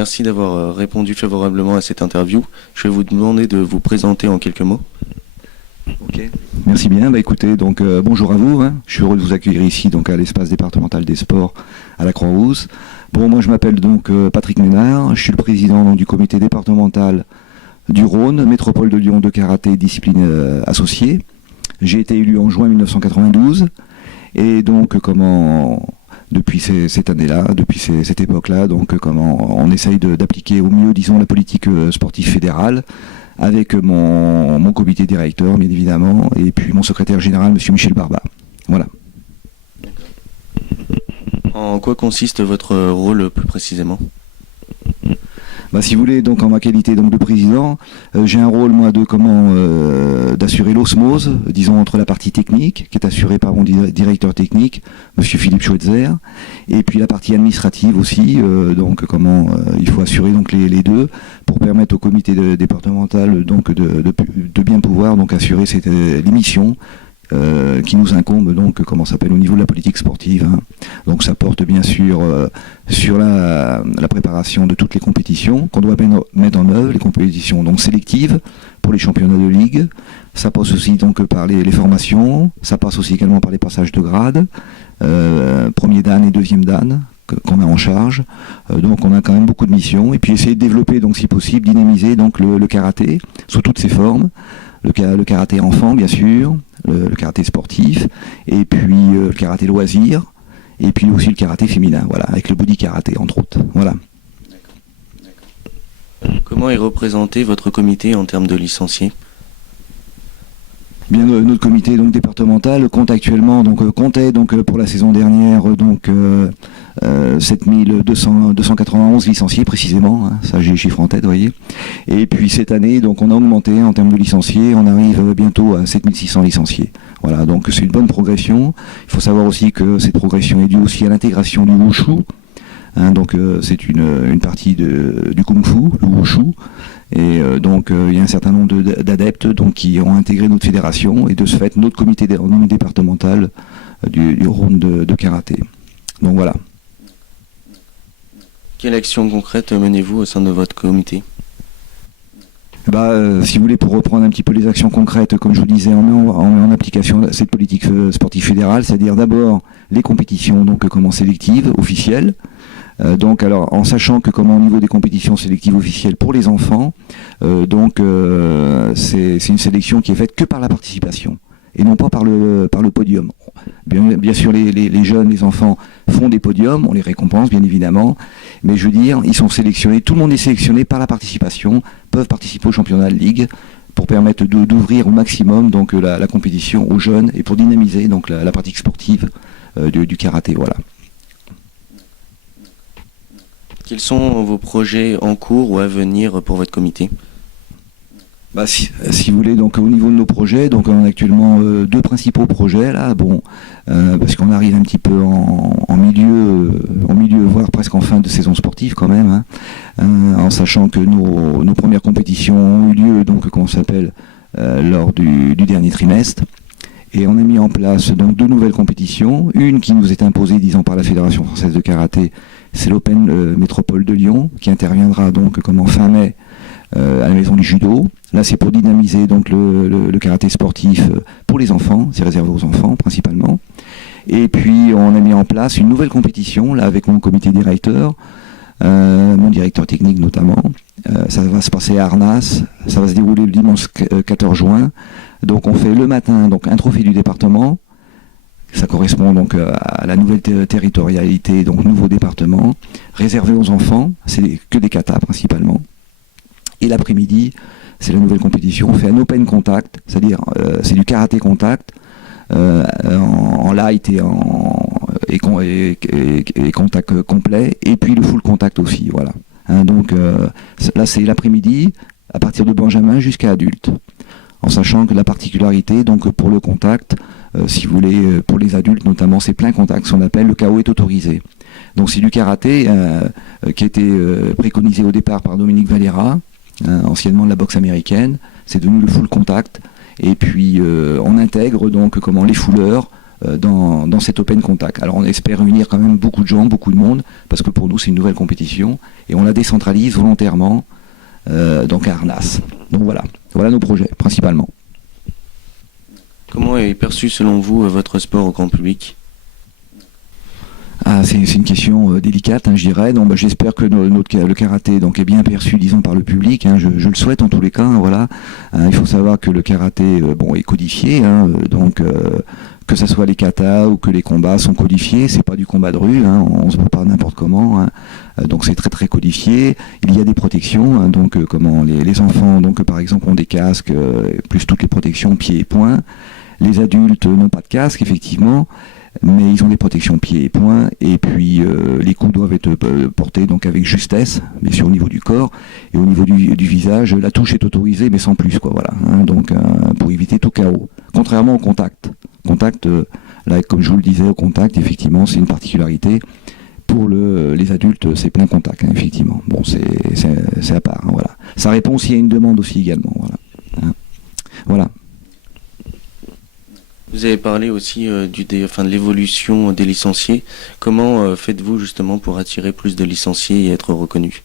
merci d'avoir répondu favorablement à cette interview. Je vais vous demander de vous présenter en quelques mots. Ok, merci bien. Écoutez, donc bonjour à vous. Je suis heureux de vous accueillir ici donc à l'espace départemental des sports à la Croix-Rousse. Bon, moi je m'appelle donc Patrick Ménard. Je suis le président donc, du comité départemental du Rhône, métropole de Lyon de karaté discipline associée. J'ai été élu en juin 1992 et donc depuis cette année-là, depuis cette époque-là, donc comment on essaye d'appliquer au mieux, disons, la politique sportive fédérale avec mon comité directeur, bien évidemment, et puis mon secrétaire général, monsieur Michel Barba. Voilà. En quoi consiste votre rôle plus précisément ? Si vous voulez, donc en ma qualité donc de président, j'ai un rôle moi d'assurer l'osmose, disons entre la partie technique, qui est assurée par mon directeur technique, monsieur Philippe Schweitzer, et puis la partie administrative aussi, il faut assurer donc les deux pour permettre au comité départemental donc de bien pouvoir donc assurer les missions qui nous incombe donc au niveau de la politique sportive. Donc ça porte bien sûr sur la préparation de toutes les compétitions qu'on doit mettre en œuvre, les compétitions donc sélectives pour les championnats de ligue. Ça passe aussi donc par les formations, ça passe aussi également par les passages de grade, premier dan et deuxième dan qu'on a en charge. Donc on a quand même beaucoup de missions et puis essayer de développer donc si possible, dynamiser donc le karaté sous toutes ses formes. Le karaté enfant, bien sûr, le karaté sportif, et puis le karaté loisir, et puis aussi le karaté féminin, voilà, avec le body karaté, entre autres. Voilà. D'accord. Comment est représenté votre comité en termes de licenciés ? Bien, notre comité donc départemental comptait pour la saison dernière 7291 licenciés précisément, ça j'ai les chiffres en tête, vous voyez. Et puis cette année, donc on a augmenté en termes de licenciés, on arrive bientôt à 7600 licenciés. Voilà, donc c'est une bonne progression. Il faut savoir aussi que cette progression est due aussi à l'intégration du wushu. C'est une partie du kung-fu, le wushu. Et il y a un certain nombre d'adeptes qui ont intégré notre fédération et de ce fait notre comité départemental du Rhône de karaté. Donc voilà. Quelle action concrète menez-vous au sein de votre comité ? Si vous voulez, pour reprendre un petit peu les actions concrètes, comme je vous disais, on met en application cette politique sportive fédérale, c'est-à-dire d'abord les compétitions sélectives, officielles. En sachant que au niveau des compétitions sélectives officielles pour les enfants, c'est une sélection qui est faite que par la participation et non pas par le podium. Bien sûr, les jeunes, les enfants font des podiums, on les récompense bien évidemment, mais je veux dire, ils sont sélectionnés, tout le monde est sélectionné par la participation, peuvent participer au championnat de ligue pour permettre d'ouvrir au maximum la compétition aux jeunes et pour dynamiser la pratique sportive du karaté. Voilà. Quels sont vos projets en cours ou à venir pour votre comité ? Si vous voulez, au niveau de nos projets, on a actuellement deux principaux projets là, parce qu'on arrive un petit peu en milieu, voire presque en fin de saison sportive quand même, en sachant que nos premières compétitions ont eu lieu lors du dernier trimestre. Et on a mis en place deux nouvelles compétitions, une qui nous est imposée, disons, par la Fédération française de karaté, c'est l'Open Métropole de Lyon, qui interviendra fin mai à la Maison du Judo. Là, c'est pour dynamiser le karaté sportif pour les enfants, c'est réservé aux enfants principalement. Et puis, on a mis en place une nouvelle compétition, là, avec mon comité directeur, mon directeur technique notamment. Ça va se passer à Arnas, ça va se dérouler le dimanche 14 juin. Donc on fait le matin un trophée du département, ça correspond à la nouvelle territorialité, nouveau département, réservé aux enfants, c'est que des katas principalement. Et l'après-midi, c'est la nouvelle compétition, on fait un open contact, c'est-à-dire c'est du karaté contact, en light et contact complet, et puis le full contact aussi, voilà. Là c'est l'après-midi, à partir de Benjamin jusqu'à adulte. En sachant que la particularité, pour le contact, si vous voulez, pour les adultes notamment, c'est plein contact, ce qu'on appelle le KO est autorisé. Donc c'est du karaté qui a été préconisé au départ par Dominique Valera, anciennement de la boxe américaine, c'est devenu le full contact, et puis on intègre les fouleurs dans cet Open Contact. Alors on espère réunir quand même beaucoup de gens, beaucoup de monde, parce que pour nous c'est une nouvelle compétition, et on la décentralise volontairement donc à Arnas. Donc voilà nos projets principalement. Comment est perçu selon vous votre sport au grand public ? C'est une question délicate, je dirais. Donc, j'espère que le karaté donc, est bien perçu, disons, par le public. Je le souhaite en tous les cas. Voilà. Il faut savoir que le karaté est codifié. Donc, que ce soit les katas ou que les combats sont codifiés, c'est pas du combat de rue. On se bat pas n'importe comment. Donc, c'est très très codifié. Il y a des protections. Donc, les enfants, donc par exemple, ont des casques plus toutes les protections pieds et poings. Les adultes n'ont pas de casque, effectivement. Mais ils ont des protections pieds et poings, et puis les coups doivent être portés donc avec justesse, bien sûr au niveau du corps, et au niveau du visage, la touche est autorisée, mais sans plus, quoi, voilà. Donc pour éviter tout chaos. Contrairement au contact. Contact, là, comme je vous le disais, au contact, effectivement, c'est une particularité. Pour les adultes, c'est plein contact, effectivement. Bon, c'est à part, voilà. Ça répond s'il y a une demande aussi également, voilà. Voilà. Vous avez parlé aussi de l'évolution des licenciés. Comment faites-vous justement pour attirer plus de licenciés et être reconnus ?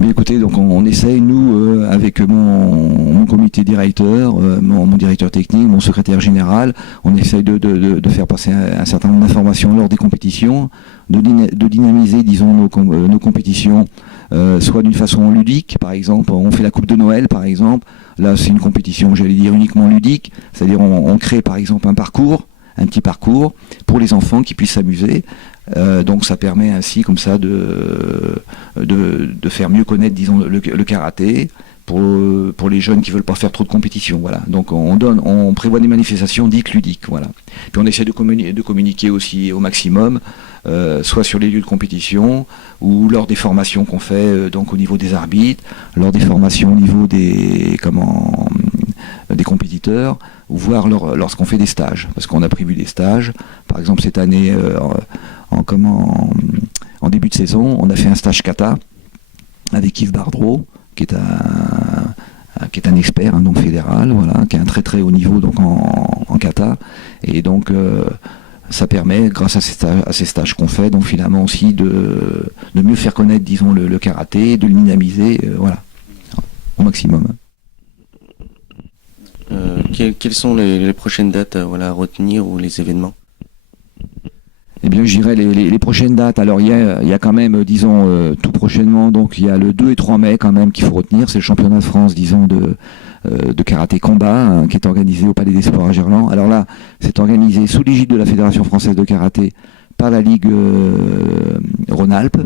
Mais écoutez, donc on essaye, nous, avec mon comité directeur, mon directeur technique, mon secrétaire général, on essaye de faire passer un certain nombre d'informations lors des compétitions, de dynamiser, disons, nos compétitions, soit d'une façon ludique, par exemple, on fait la Coupe de Noël, par exemple. Là, c'est une compétition, j'allais dire, uniquement ludique, c'est-à-dire on crée, par exemple, un petit parcours pour les enfants qui puissent s'amuser. Donc ça permet ainsi comme ça de faire mieux connaître, disons, le karaté pour les jeunes qui veulent pas faire trop de compétition, voilà. Donc on prévoit des manifestations dites ludiques, voilà. Puis on essaie de communiquer aussi au maximum, soit sur les lieux de compétition ou lors des formations qu'on fait donc au niveau des arbitres, lors des formations au niveau des compétiteurs, ou voire lorsqu'on fait des stages, parce qu'on a prévu des stages. Par exemple cette année en début de saison, on a fait un stage kata avec Yves Bardreau, qui est un expert, donc fédéral, voilà, qui a un très très haut niveau donc en kata, et donc ça permet, grâce à ces stages qu'on fait, donc finalement aussi de mieux faire connaître, disons, le karaté, de le dynamiser, voilà, au maximum. Quelles sont les prochaines dates à retenir ou les événements ? Eh bien, je dirais les prochaines dates. Alors, il y a quand même, disons, tout prochainement, donc il y a le 2 et 3 mai quand même qu'il faut retenir. C'est le championnat de France, disons, de karaté combat, qui est organisé au Palais des Sports à Gerland. Alors là, c'est organisé sous l'égide de la Fédération française de karaté par la Ligue Rhône-Alpes.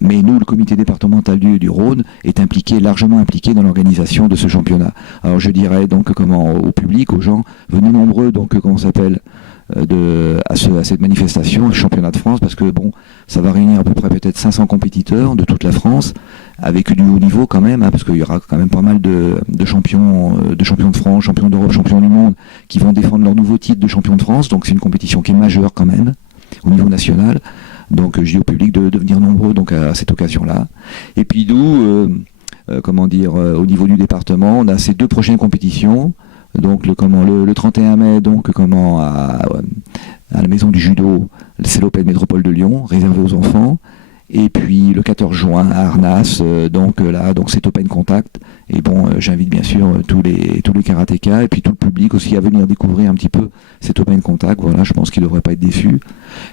Mais nous, le comité départemental du Rhône est largement impliqué dans l'organisation de ce championnat. Alors je dirais donc au public, aux gens, venez nombreux, donc à cette manifestation, ce championnat de France, parce que ça va réunir à peu près peut-être 500 compétiteurs de toute la France, avec du haut niveau quand même, parce qu'il y aura quand même pas mal de champions de France, champions d'Europe, champions du monde, qui vont défendre leur nouveau titre de champion de France. Donc c'est une compétition qui est majeure quand même, au niveau national. Donc je dis au public de venir nombreux donc à cette occasion-là. Et puis nous, au niveau du département, on a ces 2 prochaines compétitions. Donc le 31 mai, donc à la maison du judo, c'est l'Open Métropole de Lyon, réservé aux enfants. Et puis le 14 juin à Arnas, donc c'est Open Contact. Et j'invite bien sûr tous les karatékas et puis tout le public aussi à venir découvrir un petit peu cet Open Contact. Voilà, je pense qu'ils ne devraient pas être déçus.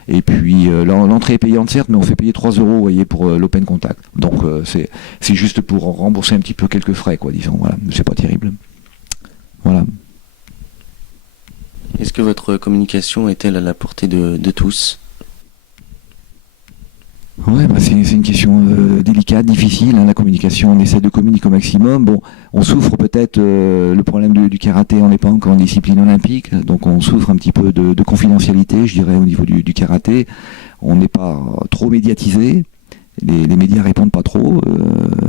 Et puis l'entrée est payante certes, mais on fait payer 3 €, vous voyez, pour l'Open Contact. Donc c'est juste pour rembourser un petit peu quelques frais, quoi, disons. Voilà, c'est pas terrible. Voilà. Est-ce que votre communication est-elle à la portée de tous ? Ouais, c'est une question délicate, difficile. La communication, on essaie de communiquer au maximum. On souffre peut-être le problème du karaté, on n'est pas encore en discipline olympique, donc on souffre un petit peu de confidentialité, je dirais, au niveau du karaté. On n'est pas trop médiatisé. Les médias répondent pas trop.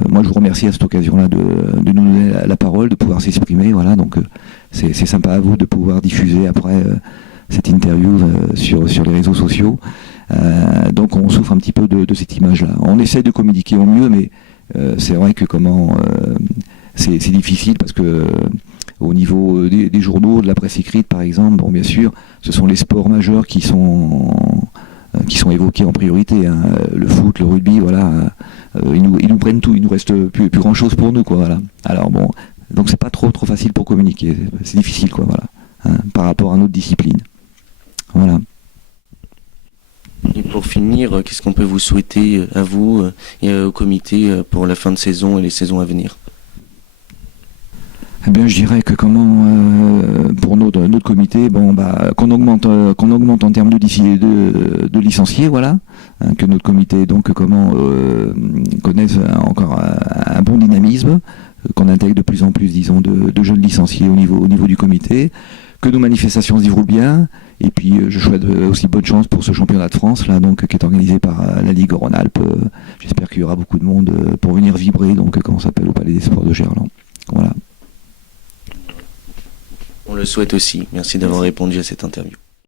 Moi, je vous remercie à cette occasion-là de nous donner la parole, de pouvoir s'exprimer. Voilà, donc c'est sympa à vous de pouvoir diffuser après cette interview sur les réseaux sociaux. Donc on souffre un petit peu de cette image-là. On essaie de communiquer au mieux, mais c'est vrai que c'est difficile parce que au niveau des journaux, de la presse écrite par exemple. Bon, bien sûr, ce sont les sports majeurs qui sont évoqués en priorité, hein. Le foot, le rugby, voilà, ils nous prennent tout, il nous reste plus grand chose pour nous, quoi, voilà. Alors bon, donc c'est pas trop facile pour communiquer, c'est difficile, quoi, voilà, hein, par rapport à notre discipline. Voilà. Et pour finir, qu'est-ce qu'on peut vous souhaiter à vous et au comité pour la fin de saison et les saisons à venir? Eh bien, je dirais que pour notre comité, bon, qu'on augmente en termes de licenciés, voilà, hein, que notre comité donc connaisse encore un bon dynamisme, qu'on intègre de plus en plus, disons, de jeunes licenciés au niveau du comité, que nos manifestations se déroulent bien, et puis je souhaite aussi bonne chance pour ce championnat de France là, donc qui est organisé par la Ligue Rhône-Alpes. J'espère qu'il y aura beaucoup de monde pour venir vibrer, donc comment ça s'appelle, au Palais des Sports de Gerland. Voilà. On le souhaite aussi. Merci d'avoir répondu à cette interview.